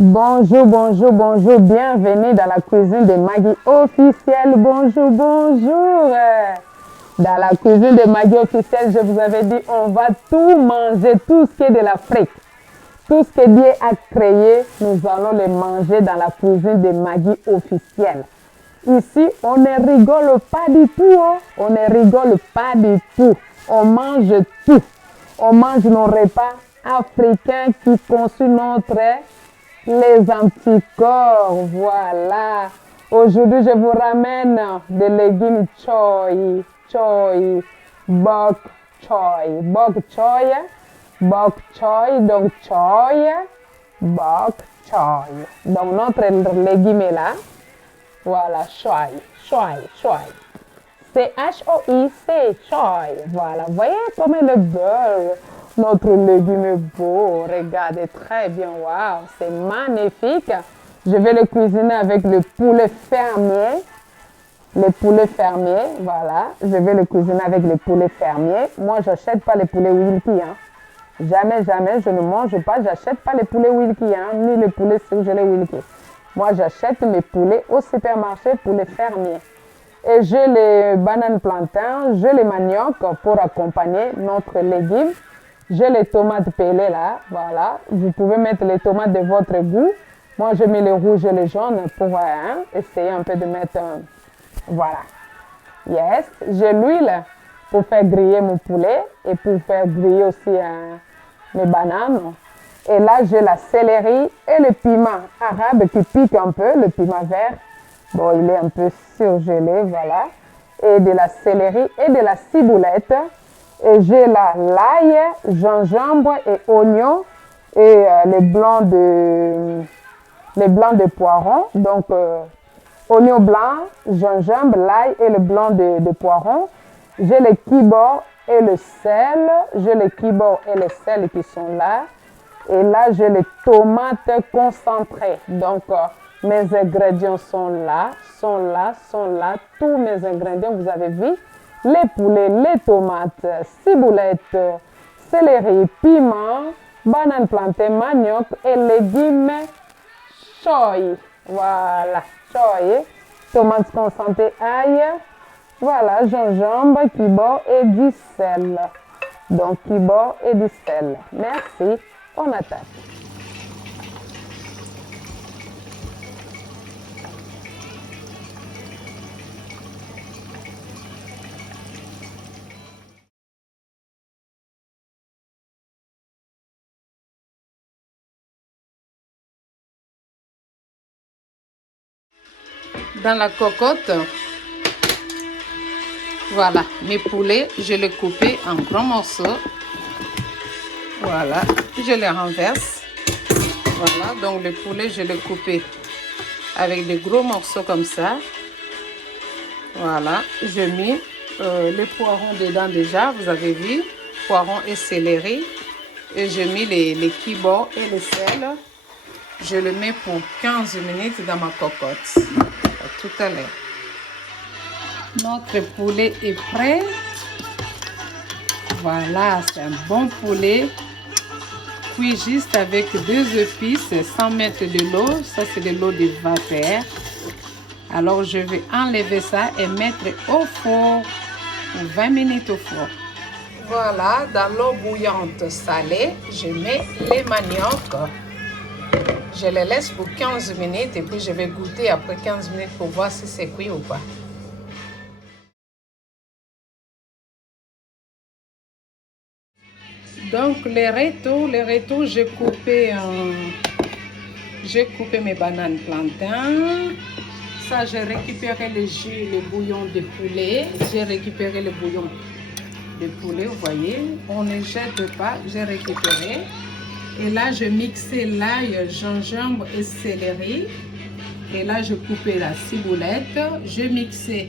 Bonjour, bonjour, bonjour. Bienvenue dans la cuisine de Maggie officielle. Bonjour, bonjour. Dans la cuisine de Maggie officielle, je vous avais dit, on va tout manger, tout ce qui est de l'Afrique. Tout ce que Dieu a créé, nous allons le manger dans la cuisine de Maggie officielle. Ici, on ne rigole pas du tout. Oh. On ne rigole pas du tout. On mange tout. On mange nos repas africains qui constituent les anticorps. Voilà. Aujourd'hui, je vous ramène des légumes choy, bok choy, donc choy, bok choy. Donc notre légume est là. Voilà, choy. C-H-O-I-C, choy. Voilà, voyez comme il est beau. Notre légume est beau. Regardez très bien. Waouh, c'est magnifique. Je vais le cuisiner avec le poulet fermier. Le poulet fermier, voilà. Je vais le cuisiner avec le poulet fermier. Moi, je n'achète pas les poulets Wilkie. Hein. Jamais, je ne mange pas. J'achète pas les poulets Wilkie, hein, ni les poulets surgelés Wilkie. Moi, j'achète mes poulets au supermarché, poulet fermier. Et j'ai les bananes plantains, j'ai les manioc pour accompagner notre légume. J'ai les tomates pelées là, voilà. Vous pouvez mettre les tomates de votre goût. Moi, je mets les rouges et les jaunes pour essayer un peu de mettre... voilà. Yes. J'ai l'huile pour faire griller mon poulet et pour faire griller aussi mes bananes. Et là, j'ai la céleri et le piment arabe qui pique un peu, le piment vert. Bon, il est un peu surgelé, voilà. Et de la céleri et de la ciboulette. Et j'ai là l'ail, gingembre et oignon et les blancs de poiron. Donc, oignon blanc, gingembre, l'ail et le blanc de poiron. J'ai le kibor et le sel. J'ai le kibor et le sel qui sont là. Et là, j'ai les tomates concentrées. Donc, mes ingrédients sont là. Tous mes ingrédients, vous avez vu. Les poulets, les tomates, ciboulette, céleri, piment, bananes plantées, manioc et légumes choy. Voilà, choy. Tomates concentrées, ail. Voilà, gingembre, kibor et du sel. Donc, kibor et du sel. Merci. On attaque. Dans la cocotte, voilà, mes poulets, je les coupé en grands morceaux. Voilà, je les renverse. Voilà, donc le poulet, je l'ai coupé avec des gros morceaux comme ça. Voilà, je mets les poirons dedans déjà, vous avez vu, poirons et céleri. Et je mets les kibor et le sel. Je le mets pour 15 minutes dans ma cocotte. À tout à l'heure. Notre poulet est prêt. Voilà, c'est un bon poulet. Cuit juste avec 2 épices sans mettre de l'eau. Ça, c'est de l'eau de vapeur. Alors, je vais enlever ça et mettre au four. 20 minutes au four. Voilà, dans l'eau bouillante salée, je mets les maniocs. Je les laisse pour 15 minutes et puis je vais goûter après 15 minutes pour voir si c'est cuit ou pas. Donc les rétaux, j'ai coupé mes bananes plantains. Ça, j'ai récupéré le jus, le bouillon de poulet. J'ai récupéré le bouillon de poulet, vous voyez. On ne jette pas, j'ai récupéré. Et là, je mixais l'ail, gingembre et céleri. Et là, je coupais la ciboulette. Je mixais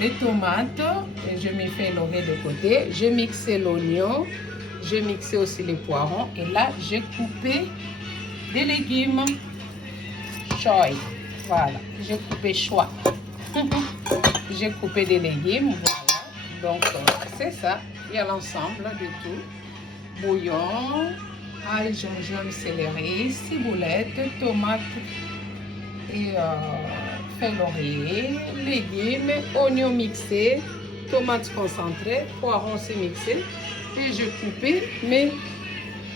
les tomates. Et je m'y fais l'oreille de côté. Je mixais l'oignon. Je mixais aussi les poirons. Et là, j'ai coupé des légumes. Choy. Voilà. J'ai coupé choix. J'ai coupé des légumes. Voilà. Donc, c'est ça. Il y a l'ensemble de tout. Bouillon. ail, gingembre, céleri, ciboulette, tomates et feuilles laurier, légumes, oignons mixés, tomates concentrées, poivrons aussi mixés. Et j'ai coupé mes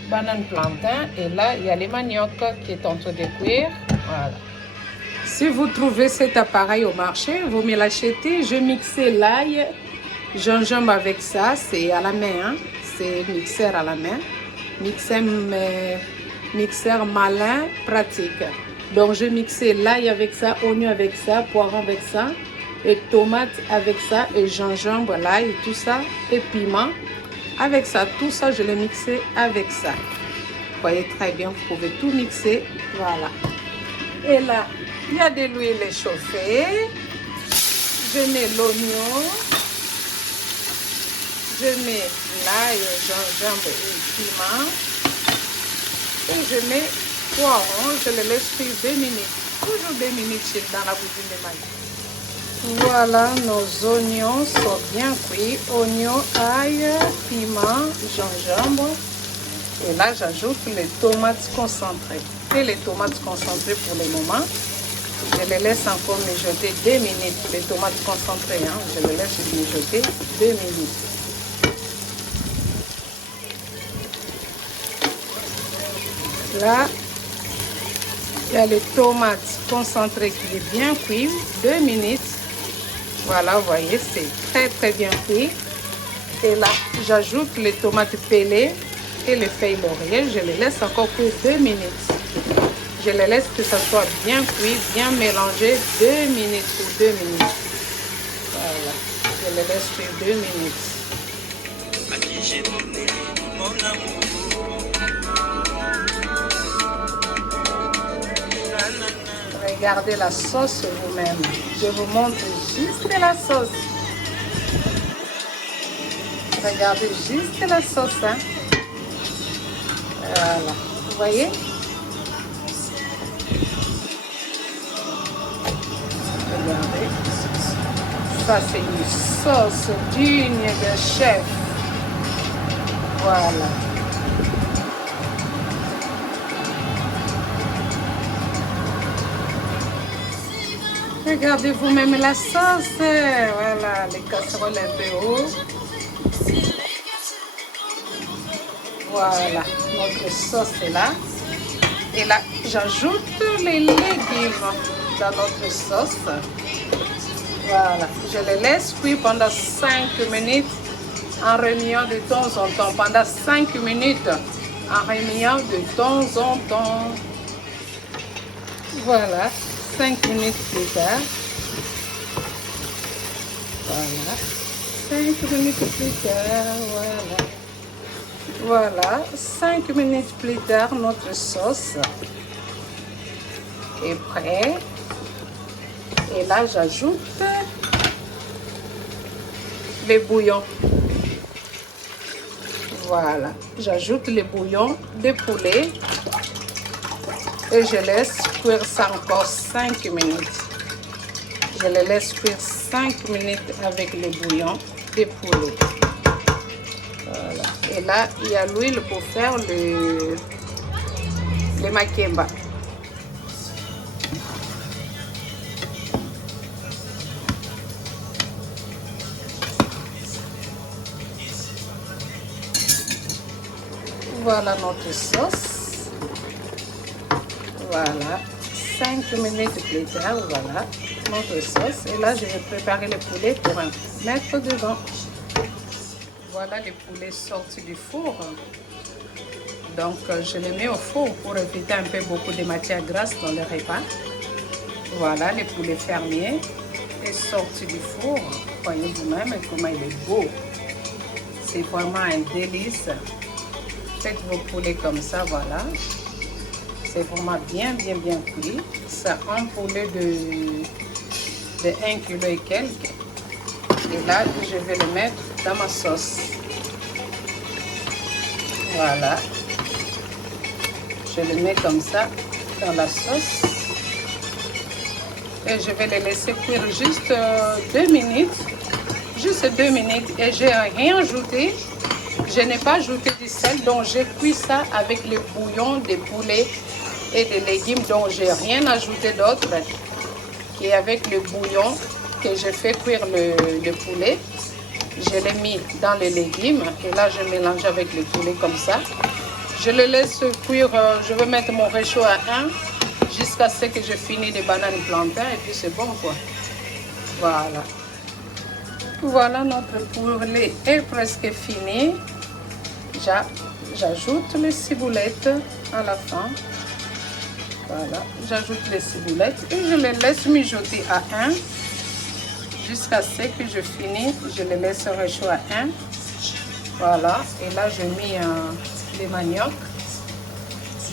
bananes plantains. Et là, il y a les maniocs qui est en train de cuire. Voilà. Si vous trouvez cet appareil au marché, vous me l'achetez. Je mixais l'ail, gingembre avec ça. C'est à la main. Hein? C'est mixeur à la main. Mixeur malin, pratique. Donc, je mixais l'ail avec ça, oignon avec ça, poiron avec ça, et tomates avec ça, et gingembre, l'ail, tout ça, et piment. Avec ça, tout ça, je l'ai mixé avec ça. Vous voyez très bien, vous pouvez tout mixer. Voilà. Et là, il y a de l'huile chauffée. Je mets l'oignon. Je mets l'ail, gingembre et piment. Et je mets poiron. Je le laisse cuire 2 minutes. Toujours 2 minutes dans la cuisine de maïs. Voilà, nos oignons sont bien cuits. Oignons, ail, piment, gingembre. Et là, j'ajoute les tomates concentrées. Et les tomates concentrées pour le moment. Je les laisse encore mijoter 2 minutes. Les tomates concentrées, hein, je les laisse mijoter 2 minutes. Là, il y a les tomates concentrées qui est bien cuit. 2 minutes. Voilà, vous voyez, c'est très très bien cuit. Et là, j'ajoute les tomates pelées et les feuilles laurier. Je les laisse encore cuire 2 minutes. Je les laisse que ça soit bien cuit, bien mélangé. 2 minutes ou 2 minutes. Voilà, je les laisse cuire 2 minutes. Regardez la sauce vous-même. Je vous montre juste la sauce. Regardez juste la sauce. Hein? Voilà. Vous voyez? Regardez. Ça, c'est une sauce digne de chef. Voilà. Regardez vous-même la sauce. Voilà, les casseroles un peu haut. Voilà, notre sauce est là. Et là, j'ajoute les légumes dans notre sauce. Voilà, je les laisse cuire pendant 5 minutes en remuant de temps en temps. Pendant 5 minutes en remuant de temps en temps. Voilà. 5 minutes plus tard. Voilà. 5 minutes plus tard. Voilà. Voilà. 5 minutes plus tard, notre sauce est prête. Et là, j'ajoute les bouillons. Voilà. J'ajoute les bouillons de poulet. Et je laisse cuire ça encore 5 minutes. Je les laisse cuire 5 minutes avec les bouillons de poulet. Voilà. Et là, il y a l'huile pour faire le makemba. Voilà notre sauce. Voilà, 5 minutes plus tard, voilà notre sauce. Et là, je vais préparer le poulet pour mettre dedans. Voilà les poulets sortis du four. Donc, je les mets au four pour éviter un peu beaucoup de matière grasse dans le repas. Voilà, les poulets fermiers est sorti du four. Voyez vous-même comment il est beau. C'est vraiment un délice. Faites vos poulets comme ça, voilà. C'est vraiment bien cuit. Ça un poulet de 1 kg et quelques. Et là, je vais le mettre dans ma sauce. Voilà. Je le mets comme ça dans la sauce. Et je vais le laisser cuire juste 2 minutes. Juste 2 minutes. Et j'ai rien ajouté. Je n'ai pas ajouté du sel, donc j'ai cuit ça avec le bouillon des poulets et des légumes, donc j'ai rien ajouté d'autre qu'avec le bouillon que j'ai fait cuire le poulet. Je l'ai mis dans les légumes et là je mélange avec le poulet comme ça. Je le laisse cuire, je vais mettre mon réchaud à 1 jusqu'à ce que je finis les bananes plantains et puis c'est bon quoi. Voilà. Voilà, notre poulet est presque fini. J'ajoute les ciboulettes à la fin. Voilà, j'ajoute les ciboulettes et je les laisse mijoter à 1 jusqu'à ce que je finis. Je les laisse réchaud à 1. Voilà, et là je mets les maniocs.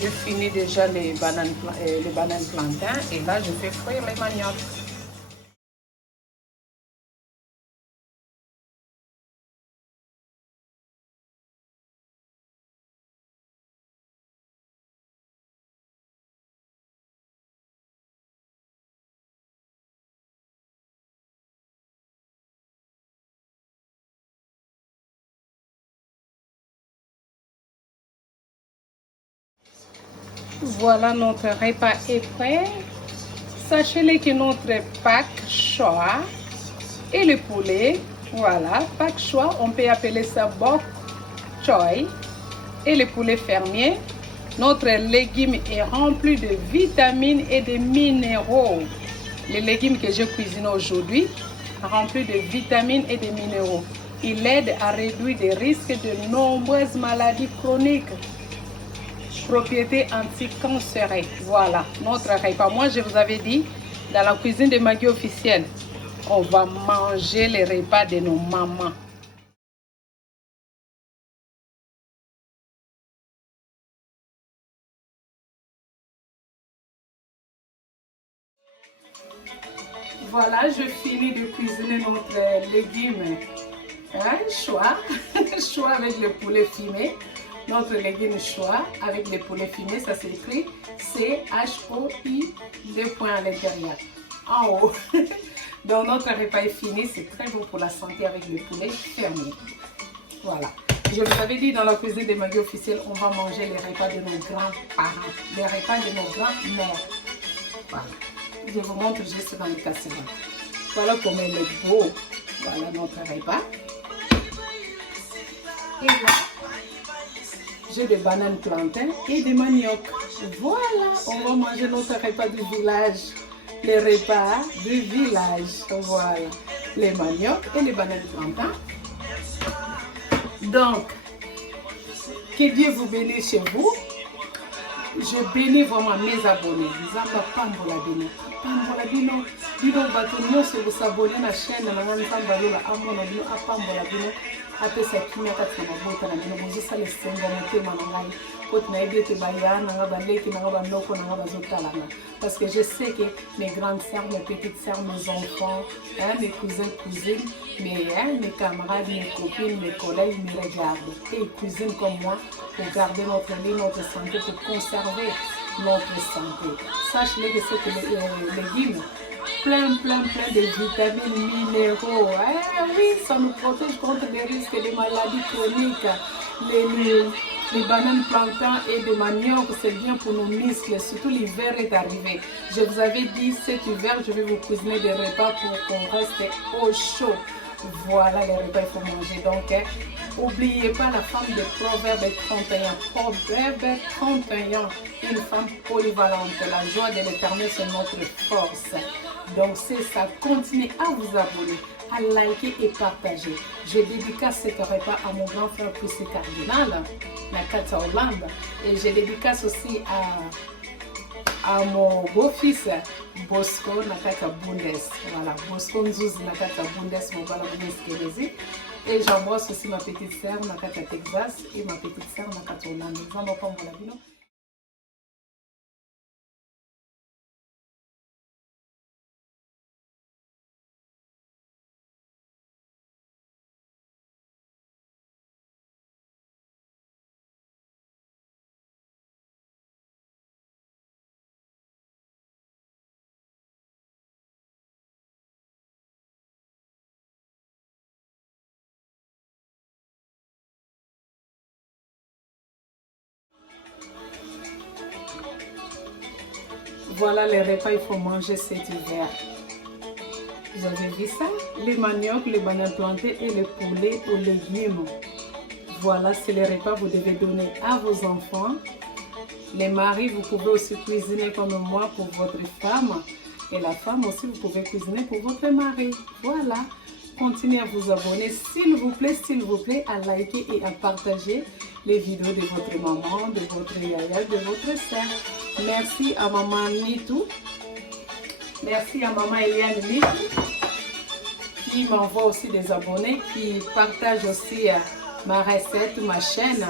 Je finis déjà les bananes plantains et là je fais frire les maniocs. Voilà, notre repas est prêt. Sachez que notre pak choa et le poulet, voilà, pak choa, on peut appeler ça bok choy, et le poulet fermier. Notre légume est rempli de vitamines et de minéraux. Les légumes que je cuisine aujourd'hui, remplis de vitamines et de minéraux. Il aide à réduire les risques de nombreuses maladies chroniques. Propriété anti-cancérée. Voilà, notre repas. Moi, je vous avais dit, dans la cuisine de Maggie officielle, on va manger les repas de nos mamans. Voilà, je finis de cuisiner notre légume choix, choix avec le poulet fumé. Notre légume choix avec le poulet fumé, ça s'écrit C-H-O-I, 2 points à l'intérieur, en haut. Donc notre repas est fini, c'est très bon pour la santé avec le poulet fermier. Voilà. Je vous avais dit dans la cuisine de Maggie officielle, on va manger les repas de nos grands-parents, les repas de nos grands-mères. Voilà. Je vous montre juste dans le casserole. Voilà comment il est beau. Voilà notre repas. Et là, j'ai des bananes plantains et des maniocs. Voilà, on va manger notre repas du village. Les repas du village. Voilà, les maniocs et les bananes plantains. Donc, que Dieu vous bénisse chez vous. Je bénis vraiment mes abonnés. Nzamba pambola bino. Pambola bino. Bino bato nyonso bosabone na chaîne na nzamba lola amona bino apambola bino. Apesa kimia kati na mabota na bino bozosala esengo motema na ngai po nayebi ete baya nanga baleki nanga bandoko nanga bazotalanga. Parce que je sais que mes grandes sœurs, mes petites sœurs, mes enfants, mes cousins, cousines, mes camarades, mes copines, mes collègues me regardent. Et ils cuisinent comme moi pour garder notre vie, notre santé, pour conserver notre santé. Sachez que c'est légumes plein de vitamines, minéraux. Oui, ça nous protège contre les risques des maladies chroniques. Les bananes plantains et de manioc, c'est bien pour nos muscles, surtout l'hiver est arrivé. Je vous avais dit, cet hiver, je vais vous cuisiner des repas pour qu'on reste au chaud. Voilà les repas qu'il faut manger. Donc, n'oubliez pas la femme de Proverbe 31. Proverbe 31, une femme polyvalente. La joie de l'éternel, c'est notre force. Donc, c'est ça. Continuez à vous abonner, à liker et partager. Je dédicace cet repas à mon grand frère Poussé Cardinal, Nakata Hollande. Et je dédicace aussi à mon beau-fils Bosco Nakata Bundes. Voilà, Bosco Nzouz Nakata Bundes, mon voilà Bundes. Et j'embrasse aussi ma petite sœur Nakata Texas et ma petite sœur Nakata Hollande. Voilà les repas qu'il faut manger cet hiver. Vous avez vu ça? Les maniocs, les bananes plantées et le poulet aux légumes. Voilà, c'est les repas que vous devez donner à vos enfants. Les maris, vous pouvez aussi cuisiner comme moi pour votre femme. Et la femme aussi, vous pouvez cuisiner pour votre mari. Voilà. Continuez à vous abonner, s'il vous plaît, à liker et à partager les vidéos de votre maman, de votre yaya, de votre sœur. Merci à maman Nitou. Merci à maman Eliane Nitou, qui m'envoie aussi des abonnés, qui partage aussi ma recette, ma chaîne.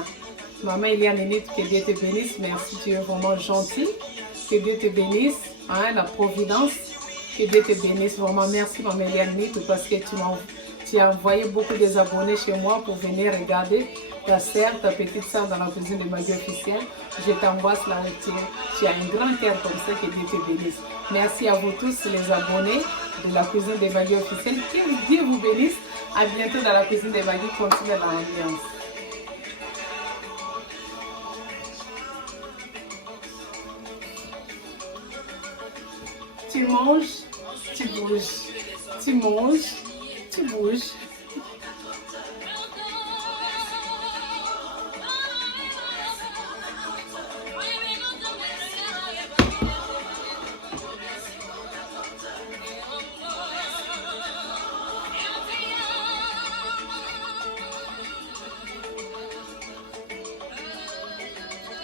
Maman Eliane Nitou, que Dieu te bénisse. Merci, tu es vraiment gentil. Que Dieu te bénisse, hein, la providence. Que Dieu te bénisse. Vraiment, merci Maman Eliane Nitou, parce que tu as envoyé beaucoup des abonnés chez moi pour venir regarder ta sœur, ta petite soeur dans la cuisine de Magui officielle. Je t'embrasse là où tu as un grand cœur comme ça, que Dieu te bénisse. Merci à vous tous les abonnés de la cuisine de Magui officielle. Que Dieu vous bénisse. À bientôt dans la cuisine de Magui. Continuez dans l'ambiance. Tu manges, tu bouges. Tu manges, tu bouges.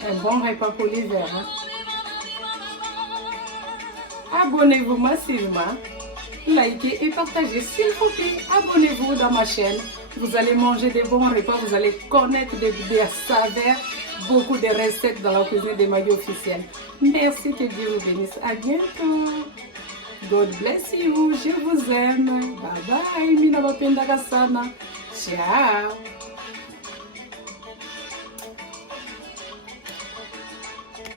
Un bon repas pour l'hiver. Hein? Abonnez-vous massivement, likez et partagez s'il vous plaît. Abonnez-vous dans ma chaîne. Vous allez manger des bons repas, vous allez connaître des saveurs, beaucoup de recettes dans la cuisine de Magui officielle. Merci, que Dieu vous bénisse. À bientôt. God bless you. Je vous aime. Bye bye. Mina bapenda sana. Ciao.